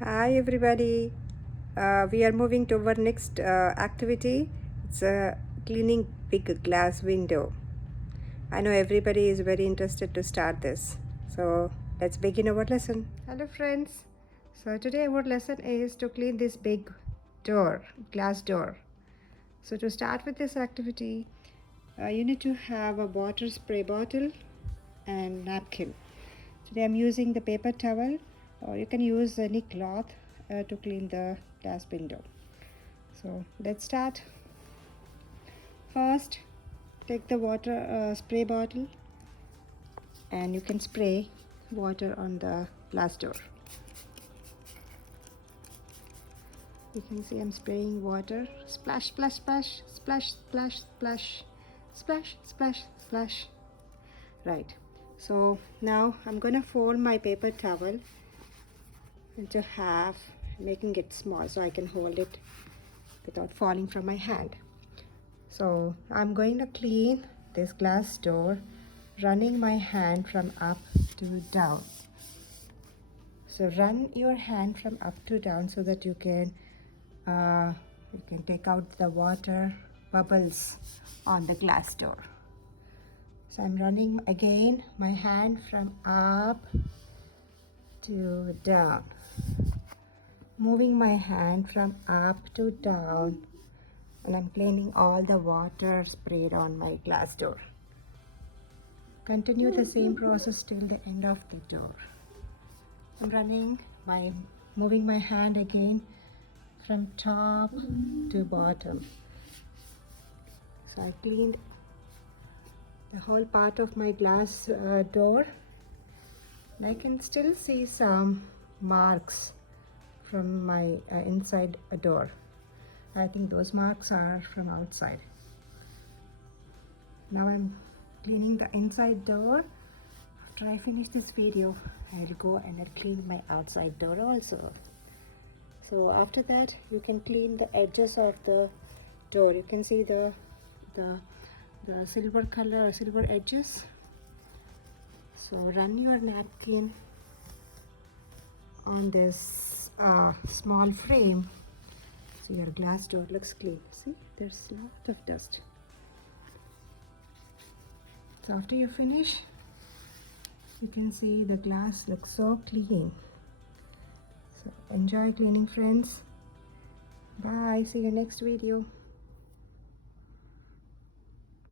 Hi everybody. We are moving to our next activity. It's cleaning big glass window. I know everybody is very interested to start this. So let's begin our lesson. Hello friends. So today our lesson is to clean this big door, glass door. So to start with this activity, you need to have a water spray bottle and napkin. Today I'm using the paper towel, or you can use any cloth to clean the glass window. So let's start. First, take the water spray bottle and you can spray water on the glass door. You can see I'm spraying water. Splash, splash, splash, splash, splash, splash, splash, splash, splash. Right. So now I'm gonna fold my paper towel into half, making it small so I can hold it without falling from my hand. So I'm going to clean this glass door, running my hand from up to down. So run your hand from up to down so that you can take out the water bubbles on the glass door. So I'm running again my hand from up to down, moving my hand from up to down, and I'm cleaning all the water sprayed on my glass door. Continue the same process till the end of the door. I'm moving my hand again from top to bottom. So I cleaned the whole part of my glass door. And I can still see some marks from my inside a door. I think those marks are from outside. Now I'm cleaning the inside door. After I finish this video, I'll go and I'll clean my outside door also. So after that, you can clean the edges of the door. You can see the silver color, silver edges. So run your napkin on this small frame so your glass door looks clean. See, there's a lot of dust. So after you finish, you can see the glass looks so clean. So enjoy cleaning, friends. Bye. See you next video.